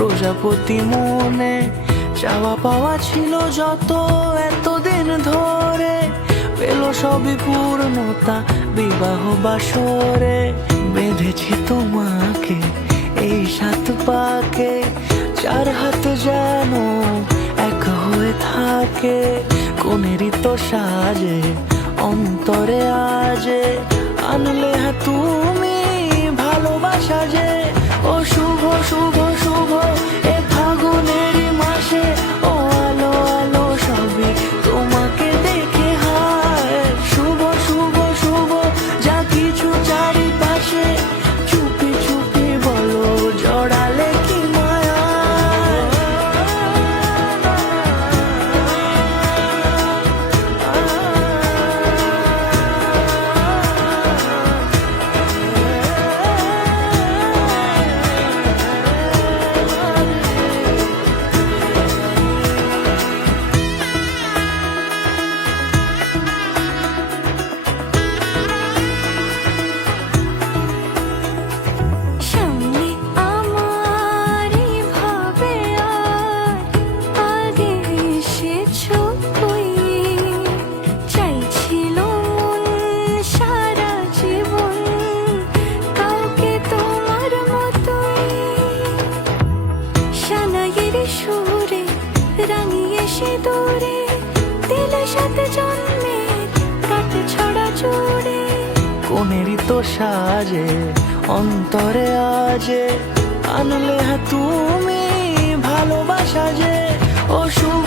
প্রজাপতি মনে চাওয়া পাওয়া ছিল যত এতদিন ধরে, পেল সবই পূর্ণতা বিবাহ বাসরে। বেঁধেছি তোমাকে এই 7 পাকে, 4 হাত যেন এক হয়ে থাকে। কোনেরই তো সাজে অন্তরে আজে, আনলে তুমি ভালোবাসা যে। ও শুভ শুভ শুভ এ ফাগুনেরই মাসে, ও আলো আলো সবই তোমাকে দেখে হায়। শুভ শুভ শুভ যা কিছু চারিপাশে, চুপি চুপি বলো জড়ালে কি মায়া। সামনে আমার ভাবে আর আগে এসেছো কই, চাইছিল মন সারা জীবন কাউকে তোমার মতোই। সানাইয়ের সুরে রাঙিয়ে সে দূরে, দিলে 7 জন্মের কাট ছড়া জুড়ে। কোনেরই তো সাজে অন্তরে আজে, আনলে তুমি ভালোবাসা যে। ও শুভ